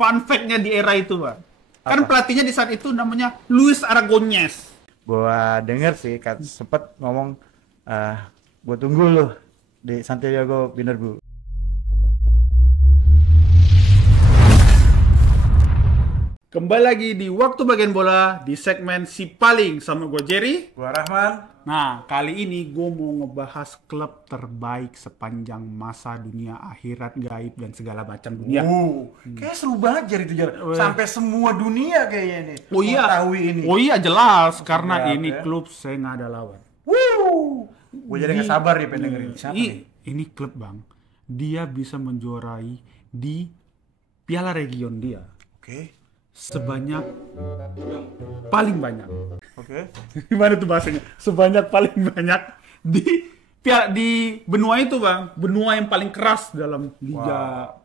fun fact-nya di era itu, Bang. Kan pelatihnya di saat itu namanya Luis Aragonés. Gua denger sih sempet ngomong gua tunggu lu di Santiago Bernabeu. Kembali lagi di Waktu Bagian Bola di segmen Si Paling sama gue Jerry. Gua Rahman. Nah, kali ini gue mau ngebahas klub terbaik sepanjang masa dunia, akhirat, gaib, dan segala macam dunia. Kayak seru banget Jerry itu Jerry. Sampai semua dunia kayaknya ini. Oh iya, mengetahui ini. oh iya jelas, karena Sedap, ini ya. klub saya nggak ada lawan. Gue jadi nggak sabar nih pengen dengerin. Siapa nih? Ini klub, Bang, dia bisa menjuarai di Piala Region dia. Oke. Sebanyak paling banyak. Oke. Gimana tuh bahasanya? Sebanyak paling banyak di benua itu, Bang. Benua yang paling keras dalam liga.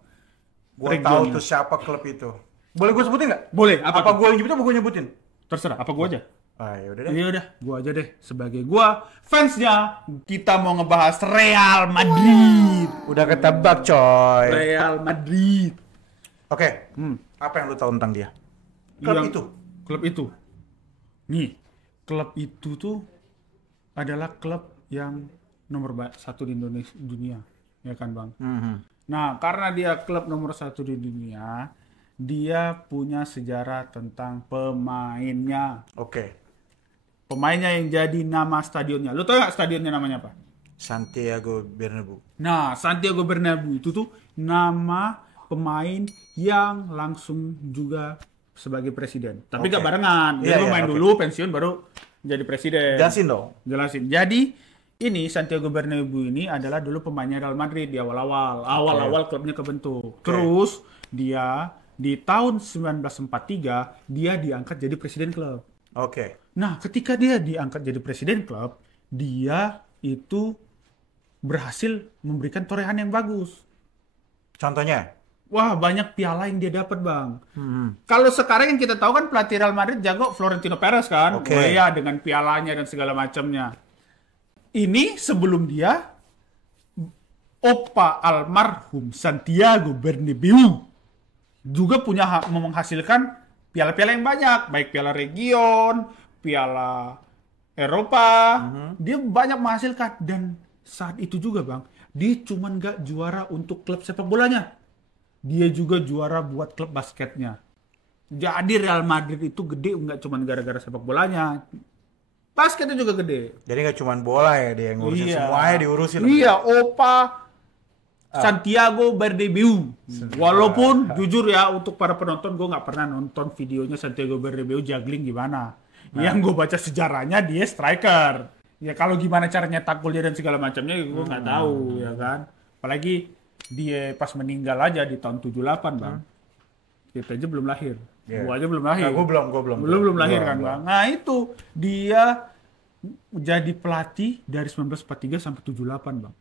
Gue tahu tuh siapa klub itu. Boleh gue sebutin nggak? Boleh. Apa gue yang nyebutin apa gue nyebutin? terserah, apa gua aja? Ya udah deh. Ya udah, gua aja deh. Sebagai gua fansnya, kita mau ngebahas Real Madrid. Udah ketebak coy. Real Madrid. Oke. Apa yang lu tahu tentang dia? Klub itu. Nih, klub itu tuh adalah klub yang nomor 1 di Indonesia dunia, ya kan, Bang? Nah, karena dia klub nomor 1 di dunia, dia punya sejarah tentang pemainnya. Oke. Pemainnya yang jadi nama stadionnya. Lu tau gak stadionnya namanya apa? Santiago Bernabeu. Nah, Santiago Bernabeu itu tuh nama pemain yang langsung juga sebagai presiden. Tapi gak barengan. Dia main dulu, pensiun, baru jadi presiden. Jelasin dong. Jelasin. Jadi, ini Santiago Bernabeu ini adalah dulu pemainnya Real Madrid di awal-awal. Awal-awal klubnya kebentuk. Terus, dia di tahun 1943, dia diangkat jadi presiden klub. Oke. Nah, ketika dia diangkat jadi presiden klub, dia itu berhasil memberikan torehan yang bagus. Contohnya? Wah, banyak piala yang dia dapat, Bang. Kalau sekarang yang kita tahu kan pelatih Real Madrid jago Florentino Perez kan. Oke. Oh iya, dengan pialanya dan segala macamnya. Ini sebelum dia, Opa almarhum Santiago Bernabeu juga punya hak menghasilkan piala-piala yang banyak. Baik piala region, piala Eropa. Dia banyak menghasilkan. Dan saat itu juga, Bang, dia cuma nggak juara untuk klub sepak bolanya. Dia juga juara buat klub basketnya. Jadi Real Madrid itu gede nggak cuma gara-gara sepak bolanya. Basketnya juga gede. Jadi nggak cuma bola ya dia yang ngurusin, semuanya diurusin. Iya, Opa Santiago Bernabeu. Walaupun jujur ya, untuk para penonton, gue nggak pernah nonton videonya Santiago Bernabeu juggling gimana. Yang gue baca sejarahnya dia striker. Ya kalau gimana cara nyetak golnya dan segala macamnya gue nggak tahu, ya kan. Apalagi dia pas meninggal aja di tahun 78, Bang. Kita aja belum lahir. Gua aja belum lahir. Nah, gue belum. Belum lahir kan, Bang. Nah, itu dia jadi pelatih dari 1943 sampai 78, Bang.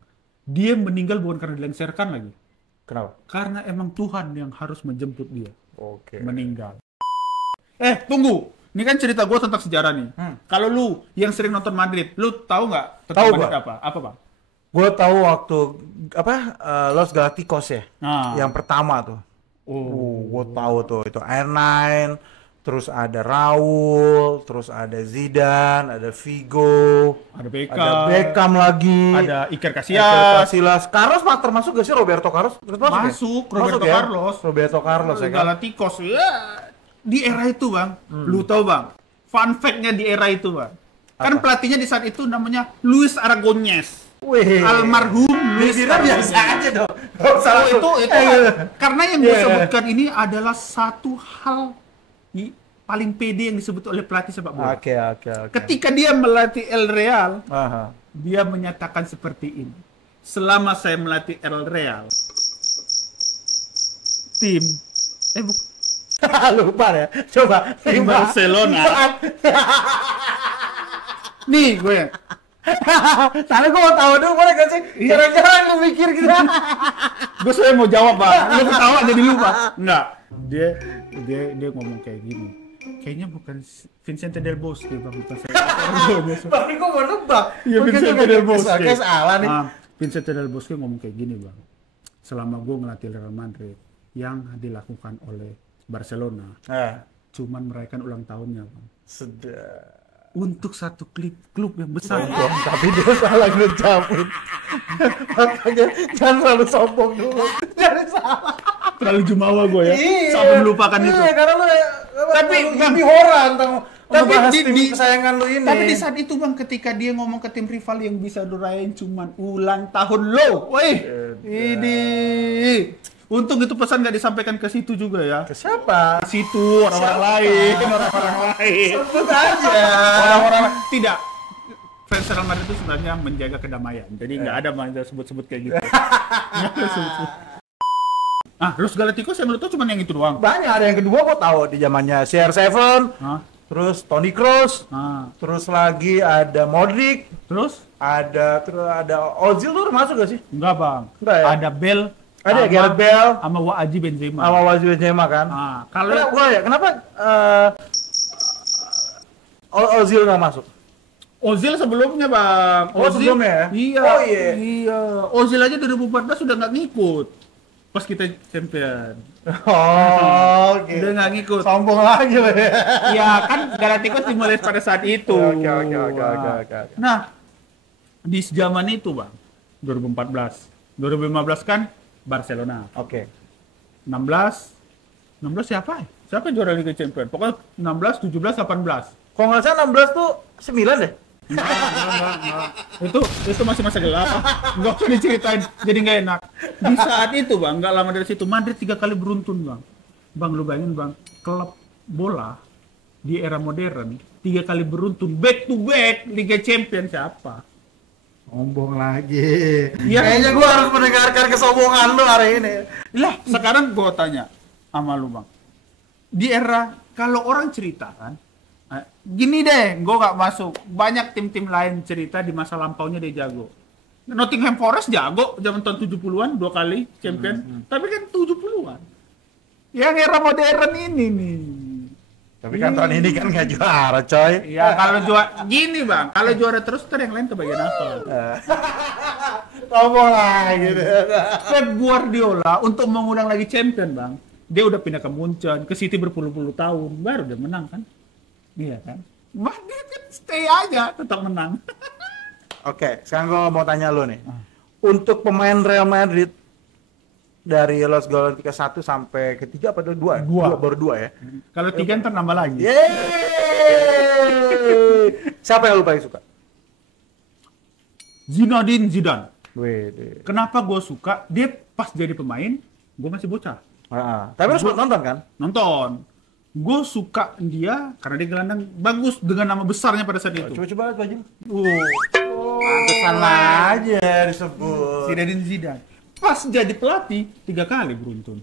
Dia meninggal bukan karena dilengsarkan lagi. Kenapa? Karena emang Tuhan yang harus menjemput dia. Oke. Meninggal. Tunggu. Ini kan cerita gue tentang sejarah nih. Kalau lu yang sering nonton Madrid, lu tahu nggak tentang Madrid apa? Apa, Bang? Gue tahu waktu Los Galacticos ya, yang pertama tuh. Gue tahu tuh itu R9, terus ada Raul, terus ada Zidane, ada Figo, ada Beckham lagi, ada Iker Casillas. Carlos termasuk gak sih Roberto Carlos? Masuk Roberto Carlos. Roberto Carlos ya kan. Galacticos ya. Di era itu, Bang. Lu tahu, Bang? Fun fact-nya di era itu, Bang. Kan pelatihnya di saat itu namanya Luis Aragonés. Almarhum Luis biasa aja dong. Itu karena yang gue sebutkan ini adalah satu hal paling pede yang disebut oleh pelatih sepak bola. Oke. Ketika dia melatih El Real, dia menyatakan seperti ini. Selama saya melatih El Real, tim lupa ya. Coba tim Barcelona. Nih gue. Tapi gue mau tahu dulu, boleh gak sih? Jarang-jarang lu mikir gitu. Gue saya mau jawab, Bang. Lu ketawa jadi lupa. Enggak. Dia ngomong kayak gini. Kayaknya bukan Vicente del Bosque, Bang. Bukan saya. Tapi gue mau nebak. Iya, Vicente del Bosque. Kayak salah nih. Vicente del Bosque ngomong kayak gini, Bang. Selama gue ngelatih Real Madrid, yang dilakukan oleh Barcelona. Cuman merayakan ulang tahunnya, Bang. Sedap. Untuk satu klub yang besar. Tapi dia salah ngucapin. Makanya jangan terlalu sombong dulu. Jangan salah. Terlalu jumawa gue ya. Iya. Sampai melupakan itu. Iya, karena lu Tapi Bang orang tapi tim kesayangan lu ini. Tapi di saat itu Bang, ketika dia ngomong ke tim rival yang bisa dirayain cuman ulang tahun lo. Wih. Ini. Untung itu pesan nggak disampaikan ke situ juga ya. Ke siapa? Ke situ orang-orang lain, orang-orang lain. Sebut aja. Orang-orang tidak. Fans Real Madrid itu sebenarnya menjaga kedamaian. Jadi nggak ada manja sebut-sebut kayak gitu. Nggak ada sebut-sebut. Los Galacticos yang lu tau cuma yang itu doang. Banyak, ada yang kedua gua tahu di zamannya CR7. Terus Toni Kroos. Terus lagi ada Modric. Terus ada Ozil tuh masuk gak sih? Enggak, Bang. Enggak ya? Ada Bale. Ada Gareth Bale sama Wa'aji Benzema. Sama Wa'aji Benzema kan? Kalau kenapa Ozil nggak masuk? Ozil sebelumnya, Bang. Sebelumnya ya? Iya. Oh iya. Iya. Ozil aja 2014 sudah nggak ngikut. Pas kita champion. Oke. Udah nggak ngikut. Sombong lagi loh ya. Iya, kan Galacticos dimulai pada saat itu. Oke. Nah, di zaman itu, Bang, 2014. 2015 kan Barcelona. Oke. 16 siapa ya? Siapa yang juara Liga Champions? Pokoknya 16, 17, 18. Kalau nggak salah 16 tuh 9 deh. Enggak. Itu masih masa gelap. Nggak usah diceritain, jadi nggak enak. Di saat itu, Bang, nggak lama dari situ, Madrid 3 kali beruntun, Bang. Bang, lu bayangin, Bang, klub bola di era modern 3 kali beruntun back to back Liga Champions siapa? Sombong lagi. Ya, kayaknya gua harus mendengarkan kesombongan lu hari ini. Lah, sekarang gua tanya sama lu, Bang. Di era kalau orang cerita kan, gini deh, gue gak masuk. Banyak tim-tim lain cerita di masa lampaunya dia jago. Nottingham Forest jago, zaman tahun 70-an, 2 kali champion. Tapi kan 70-an. Yang era modern ini nih. Tapi kan tahun ini kan gak juara, coy. Ya kalau juara, gini Bang, kalau juara terus yang lain kebagian apa? Ngomong lagi. Pep Guardiola untuk mengundang lagi champion, Bang. Dia udah pindah ke Munchen, ke City berpuluh-puluh tahun, baru dia menang kan? Iya kan? Madrid kan stay aja, tetap menang. Oke, sekarang gue mau tanya lo nih. Untuk pemain Real Madrid dari Los Galacticos 1 sampai ke 3 apa 2? 2, baru 2 ya. Kalau 3 ntar nambah lagi. Yeay! Siapa yang lo paling suka? Zinedine Zidane. Wede. Kenapa gue suka? Dia pas jadi pemain, gue masih bocah. Tapi lo sempat nonton kan? Nonton. Gue suka dia karena dia gelandang bagus dengan nama besarnya pada saat itu. Coba baju. Pantesan aja disebut. Zinedine Zidane. Pas jadi pelatih 3 kali beruntun.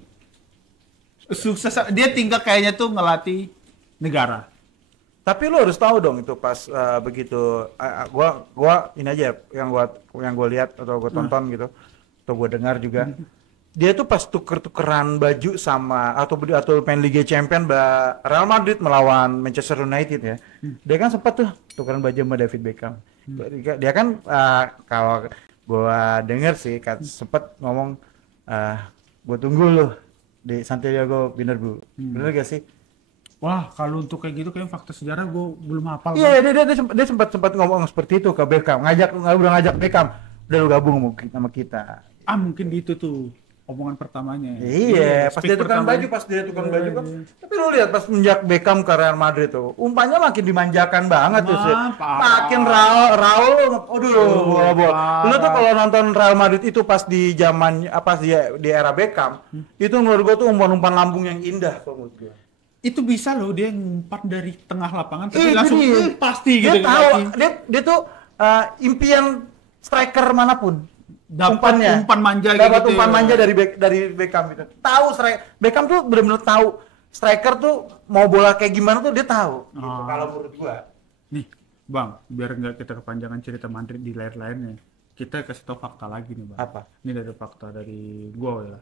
Sukses. Dia tinggal kayaknya tuh ngelatih negara. Tapi lo harus tahu dong itu pas begitu. Gua ini aja yang gua lihat atau gua tonton gitu atau gua dengar juga. Dia tuh pas tuker-tukeran baju sama atau main Liga Champions Real Madrid melawan Manchester United ya. Dia kan sempat tuh tukeran baju sama David Beckham. Dia kan kalau gua denger sih sempat ngomong gua tunggu lo di Santiago Bernabeu. Bener gak sih? Wah, kalau untuk kayak gitu kayak fakta sejarah gue belum hafal. Iya, dia sempat ngomong seperti itu ke Beckham, udah ngajak Beckham, udah lu gabung sama kita. Mungkin itu tuh omongan pertamanya. Iya, pas dia tukang baju, kan. Tapi lu lihat pas menjak Beckham ke Real Madrid tuh, umpannya makin dimanjakan banget tuh sih. Makin Raul, bola. Lu tuh kalau nonton Real Madrid itu pas di zaman di era Beckham, itu menurut gua tuh umpan lambung yang indah kalau menurut gua. Itu bisa loh dia ngumpat dari tengah lapangan tapi langsung pasti dia gitu. Tahu, dia tuh impian striker manapun. Dapat umpan manja dapat gitu. Umpan manja dari Beckham itu. Tahu Beckham tuh benar-benar tahu striker tuh mau bola kayak gimana tuh dia tahu. Gitu, kalau menurut gua. Nih, Bang, biar nggak kita kepanjangan cerita Madrid di layar-layarnya. Kita kasih tahu fakta lagi nih, Bang. Apa? Ini dari fakta dari gua ya.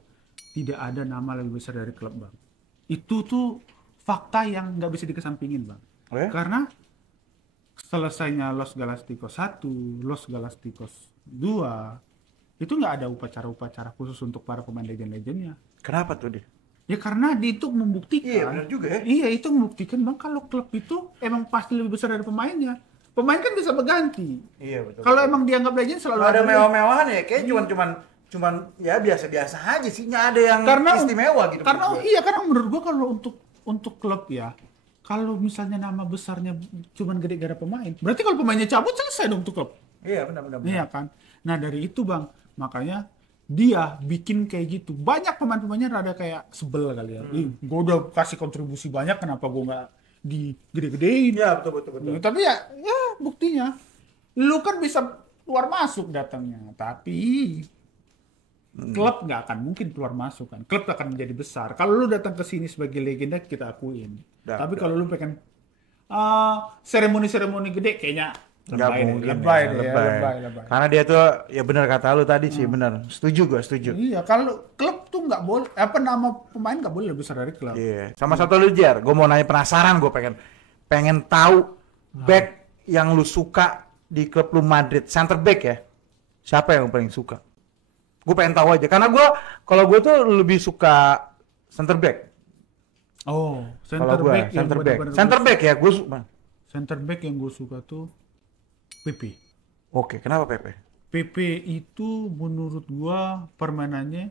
Tidak ada nama lebih besar dari klub, Bang. Itu tuh fakta yang nggak bisa dikesampingin, Bang. Karena selesainya Los Galacticos 1, Los Galacticos 2, itu nggak ada upacara-upacara khusus untuk para pemain legend-legendnya. Kenapa tuh dia? Ya karena dia itu membuktikan. Iya, benar juga ya. Iya, itu membuktikan Bang kalau klub itu emang pasti lebih besar dari pemainnya. Pemain kan bisa berganti. Iya, betul. Kalau emang dianggap legend selalu ada mewah-mewahan ya, kayak cuman ya biasa-biasa aja sih, nggak ada yang istimewa gitu. Karena karena menurut gua kalau untuk klub ya, kalau misalnya nama besarnya cuman gede gara pemain, berarti kalau pemainnya cabut selesai dong untuk klub. Iya, benar. Iya kan. Nah dari itu Bang, makanya dia bikin kayak gitu. Banyak pemain-pemainnya rada kayak sebel kali ya. Gue udah kasih kontribusi banyak, kenapa gue nggak digede-gedein? Ya betul. Tapi ya buktinya, lu kan bisa keluar masuk datangnya, tapi klub nggak akan mungkin keluar masuk kan. Klub akan menjadi besar. Kalau lu datang ke sini sebagai legenda kita akuin. Tapi kalau lu pengen seremoni-seremoni gede kayaknya lebay. Karena dia tuh ya benar kata lu tadi sih, benar. Gue setuju. Iya, kalau klub tuh nggak boleh, nama pemain nggak boleh lebih besar dari klub. Iya. Sama satu lu Jar, gue mau nanya, penasaran, gue pengen tahu back yang lu suka di klub lu Madrid, center back ya. Siapa yang paling suka? Gue pengen tahu aja, karena kalau gue tuh lebih suka center back. Oh, center back ya, gue suka. Center back yang gue suka tuh PP. Oke, kenapa PP? PP itu menurut gua permainannya.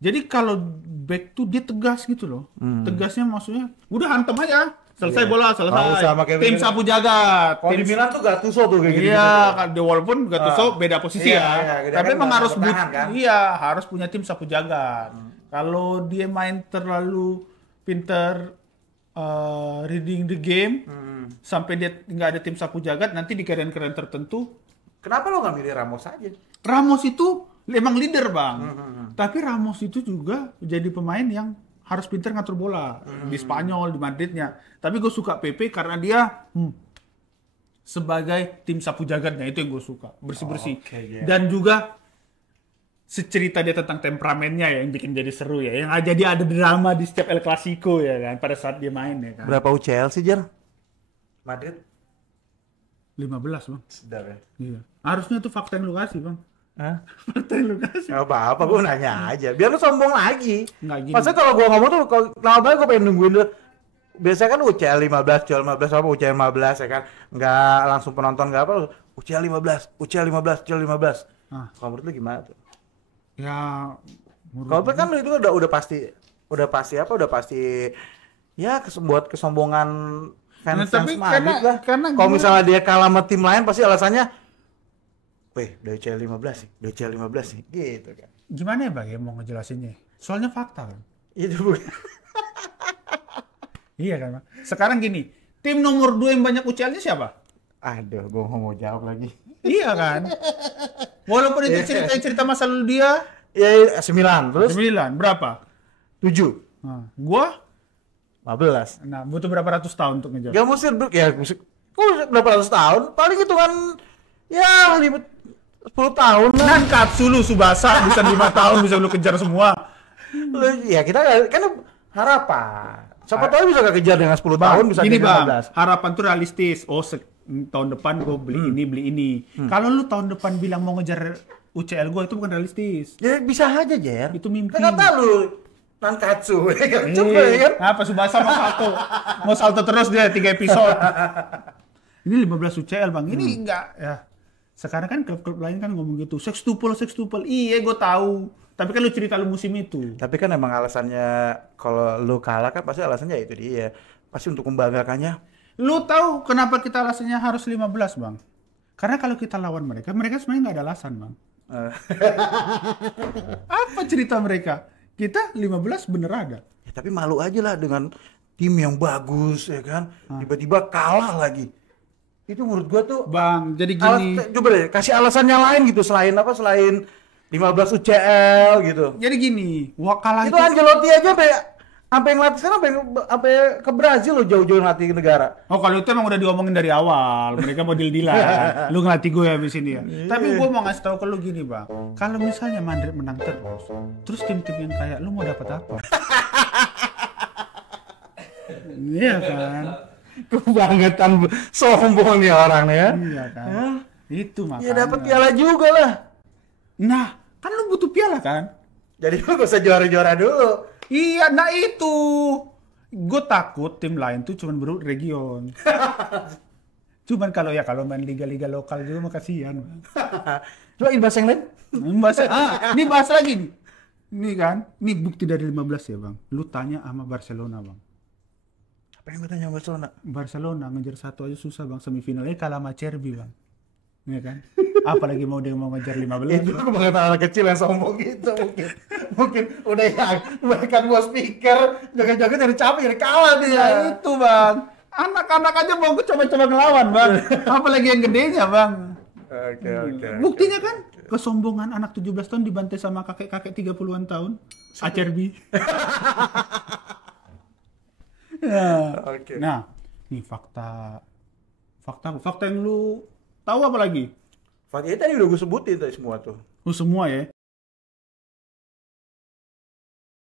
Jadi kalau back tuh dia tegas gitu loh. Tegasnya maksudnya udah hantem aja. Selesai bola, selesai. Tim sapu jagat. Kalau di Milan tuh Gattuso tuh kayak gitu. Iya, walaupun Gattuso beda posisi ya. Tapi emang harus kan? harus punya tim sapu jagat. Kalau dia main terlalu pinter reading the game, sampai dia nggak ada tim sapu jagat, nanti di keadaan-keadaan tertentu. Kenapa lo nggak milih Ramos aja? Ramos itu emang leader Bang, tapi Ramos itu juga jadi pemain yang harus pintar ngatur bola di Spanyol, di Madridnya. Tapi gue suka PP karena dia sebagai tim sapu jagatnya, itu yang gue suka, bersih-bersih. Dan juga secerita dia tentang temperamennya ya, yang bikin jadi seru ya, yang jadi ada drama di setiap El Clasico ya kan, pada saat dia main ya kan. Berapa UCL sih Jar? Madrid? 15 Bang. Sedap ya? Iya. Harusnya itu fakta yang lu kasih Bang. Hah? Fakta yang lu kasih. Gak apa-apa, gue nanya aja, biar lu sombong lagi. Nggak gini. Maksudnya kalau gue ngomong tuh, lama banget gue pengen nungguin dulu. Biasanya kan UCL 15, UCL 15, apa UCL 15 ya kan, nggak langsung penonton nggak apa, UCL 15, UCL 15, UCL 15. Kalau menurut lu gimana tuh? Ya, kalau kan itu udah pasti ya buat kesombongan fans Madrid lah. Kalau misalnya dia kalah sama tim lain pasti alasannya, weh, udah UCL 15 sih, udah UCL 15 sih, gitu kan. Gimana ya Bang ya mau ngejelasinnya? Soalnya fakta kan. Itu bukan. Iya kan Bang. Sekarang gini, tim nomor 2 yang banyak UCL-nya siapa? Aduh, gue mau jawab lagi. Iya kan. Walaupun itu cerita masa lalu dia. Ya 9, terus? 9, berapa? 7. Nah, gua 15. Nah, butuh berapa ratus tahun untuk ngejar? Gak mesti, berapa ratus tahun? Paling hitungan, ya 10 tahun lah. Nan Katsu lu Subasa bisa 5 tahun bisa lu kejar semua. Ya kita kan harapan. Siapa tahu bisa gak kejar dengan 10 tahun, bisa gini kejar Bang, 15. Harapan tuh realistis. Tahun depan gue beli ini. Kalau lu tahun depan bilang mau ngejar UCL gue, itu bukan realistis. Ya bisa aja Jer. Itu mimpi. Kata lu Nankatsu, coba ya kan? Apa Subasa mau salto terus dia 3 episode. Ini 15 UCL Bang. Ini enggak ya. Sekarang kan klub-klub lain kan ngomong gitu. Sextuple. Iya, gue tahu. Tapi kan lu cerita lu musim itu. Tapi kan emang alasannya kalau lu kalah kan pasti alasannya itu dia. Pasti untuk membanggakannya. Lu tahu kenapa kita alasannya harus 15 Bang? Karena kalau kita lawan mereka sebenarnya nggak ada alasan Bang. Apa cerita mereka? Kita 15 bener ada. Ya, tapi malu aja lah dengan tim yang bagus ya kan. Tiba-tiba kalah lagi. Itu menurut gua tuh Bang, jadi gini. Coba deh kasih alasannya lain gitu selain 15 UCL gitu. Jadi gini, kalah itu Ancelotti aja sampai ngelatih sekarang sampai ke Brazil lo jauh-jauh ngelatih negara. Oh, kalau itu emang udah diomongin dari awal. Mereka mau deal-dealan. Lu ngelatih gue habis ini ya. Tapi gue mau ngasih tahu ke lu gini, Bang. Kalau misalnya Madrid menang terus tim-tim yang kayak lu mau dapat apa? Iya kan? Kebangetan sombong nih orang nih ya. Iya kan? Itu makanya. Ya dapat piala juga lah. Nah, kan lu butuh piala kan? Jadi lu gak usah juara-juara dulu. Iya, nah itu. Gue takut tim lain tuh cuman berebut region. Cuman kalau main liga-liga lokal juga mah kasihan. Coba bahasa yang lain. Ini bahas lagi nih. Ini kan, ini bukti dari 15 ya bang. Lu tanya sama Barcelona bang. Apa yang gue tanya sama Barcelona? Barcelona ngejar satu aja susah bang. Semifinalnya kalah sama Cerbi bang. Iya kan? Apalagi dia mau ngejar 15. Itu kebangetan anak kecil yang sombong gitu mungkin udah ya mereka gua speaker jaga-jaga dari capek dari kalah dia. Ya itu bang. Anak-anak aja mau coba-coba ngelawan bang. Apalagi yang gedenya bang. Oke. Buktinya kan kesombongan anak 17 tahun dibantai sama kakek-kakek 30-an tahun. Acerbi. Oke. Nah, nih fakta yang lu tahu apa lagi? Fatihnya tadi udah gue sebutin tadi semua tuh. Lu semua ya.